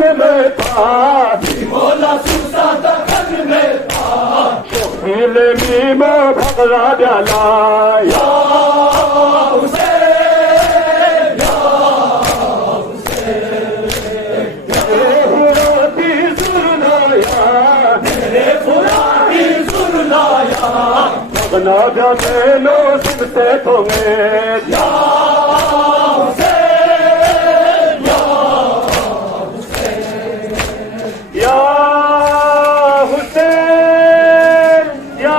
में था मौला सूसा दखन में था शकील मीम भगरा डाला या हुसैन या फुराती सुरनाया मेरे फुराती सुरनाया भगना जाने लो सिमते तुम्हें या या हुसैन या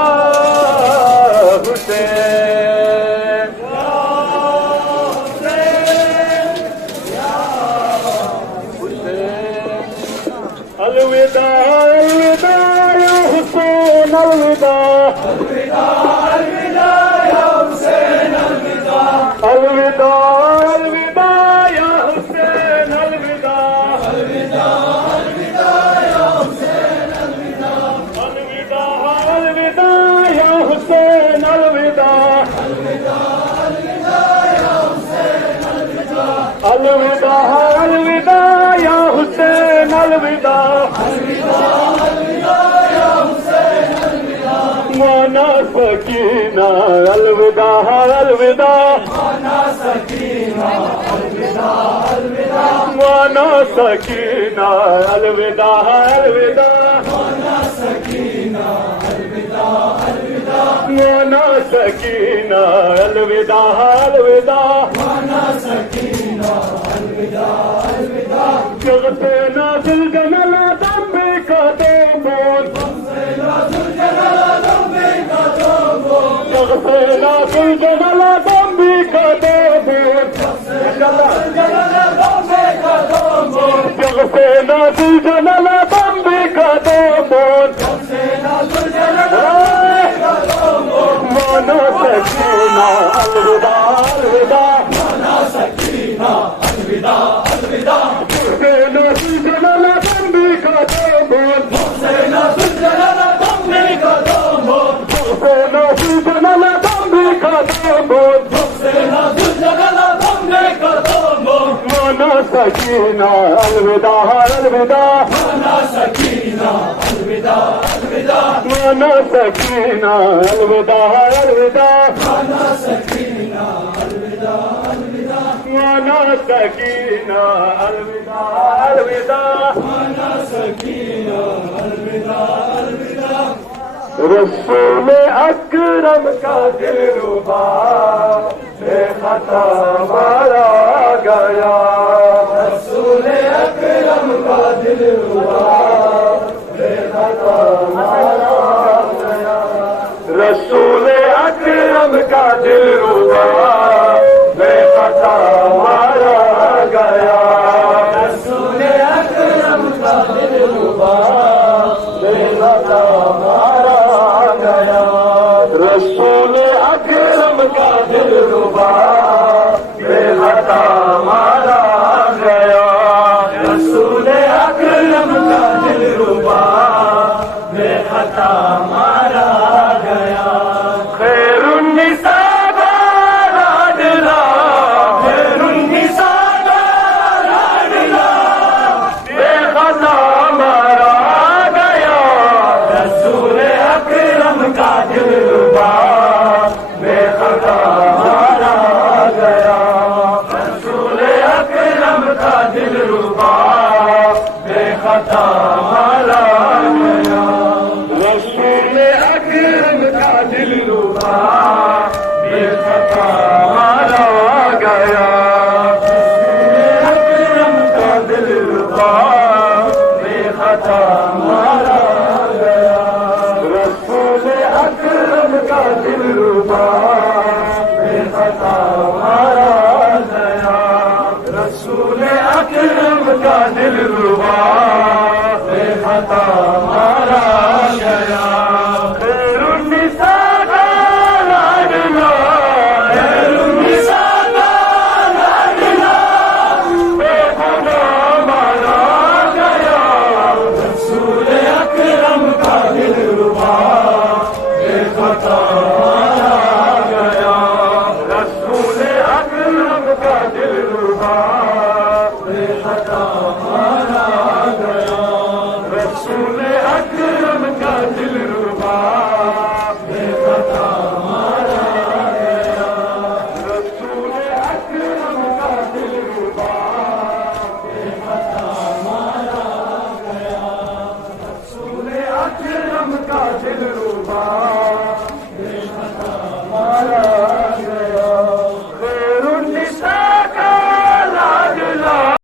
हुसैन अलविदा अलविदा या हुसैन अलविदा अलविदा अलविदा या हुसैन अलविदा अलविदा अलविदा या हुसैन अलविदा अलविदा अलविदा या हुसैन अलविदा अलविदा अलविदा या हुसैन अलविदा अलविदा अलविदा या हुसैन अलविदा अलविदा अलविदा या हुसैन अलविदा अलविदा अलविदा या हुसैन अलविदा माना सकीना अलविदा अलविदा माना सकीना अलविदा अलविदा माना सकीना अलविदा अलविदा माना सकीना अलविदा अलविदा माना सकीना अलविदा अलविदा माना सकीना अलविदा अलविदा जगते नाजिल जनला दम्बे का दो बोल जगते नाजिल जनला दम्बे का दो बोल जगते नाजिल जनला दम्बे का दो बोल माना सकीना अलविदा अलविदा माना सकीना अलविदा अलविदा जगते नाजिल जनला दम्बे का दो बोल सेना सुलझना दम्बे का दम्बो जगते नाजिल जनला दम्बे का दो बोल सेना सुलझना दम्बे का दम्बो माना सकीना अलविदा अलविदा माना सकीना अलविदा अलविदा माना सकीना अलविदा अलविदा माना सकीना अलविदा अलविदा माना सकीना अलविदा अलविदा माना सकीना अलविदा अलविदा रसूल अकरम का दिलरुबा बेखता मारा गया रसूल अकरम का दिलरुबा बेखता मारा गया रसूल अकरम का दिलरुबा बेखता मारा गया रसूल अकरम का दिलरुबा बेखता मारा गया रसूल अकरम का दिलरुबा बेखता मारा गया रसूल अकरम का दिलरुबा बेखता मारा गया खैरुन्निसा लाडला खैरुन्निसा लाडला बेखता मारा गया रसूल अकरम का दिलरुबा बेखता मारा गया रसूल अकरम का दिलरुबा बेखता मारा गया रसूल अकरम का दिलरुबा बेखता मारा गया अकरम का दिलरुबा बेखता मारा गया रसूल अकरम का दिलरुबा बेखता मारा गया रसूल अकरम का दिलरुबा